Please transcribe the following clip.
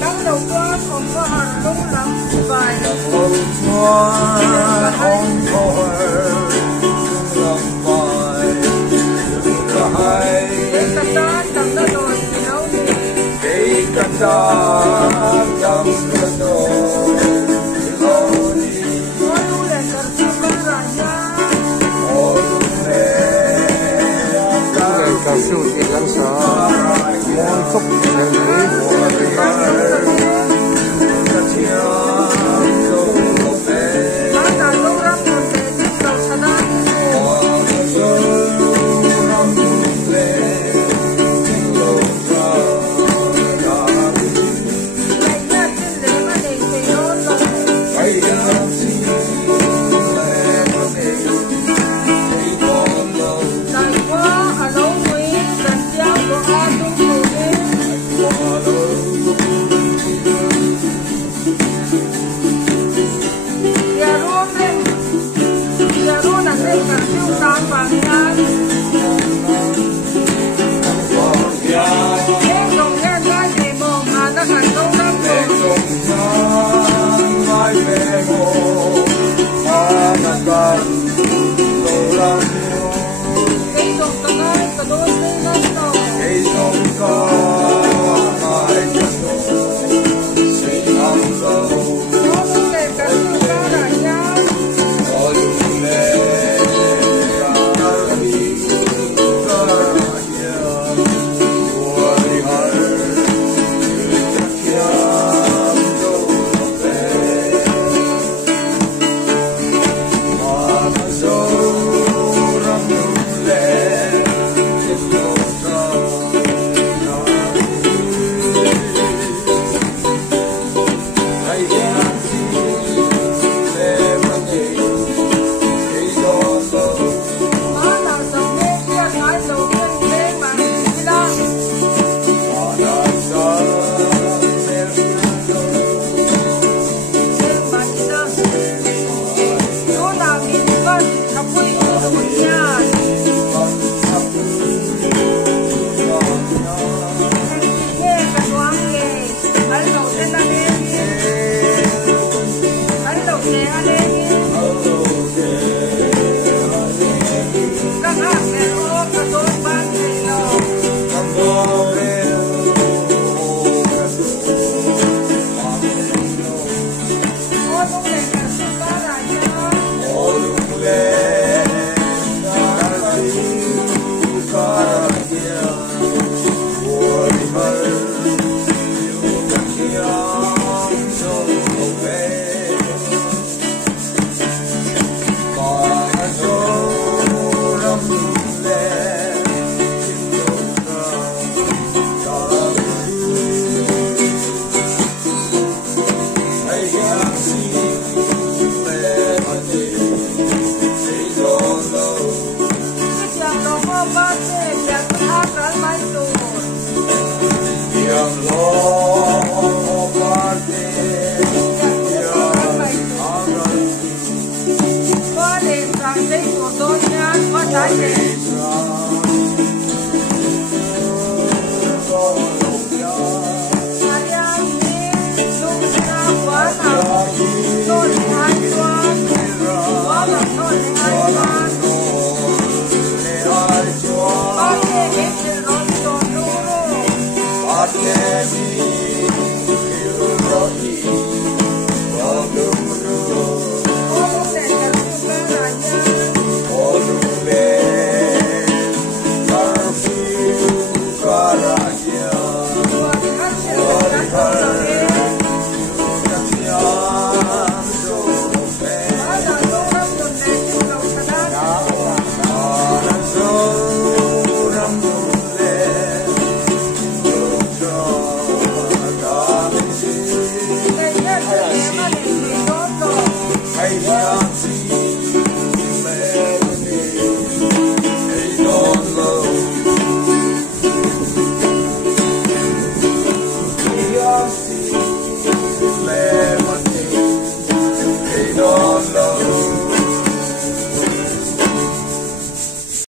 Đắng đầu quá còn có hàng đúng lắm vài cái cắt đá chẳng đã rồi thì nấu đi cái cắt đá chẳng đã rồi ôi u lệ cắt siêu con ra nha ôi cắt siêu thì làm sao món khúc này Hãy subscribe cho kênh Ghiền Mì Gõ để không bỏ lỡ những video hấp dẫn.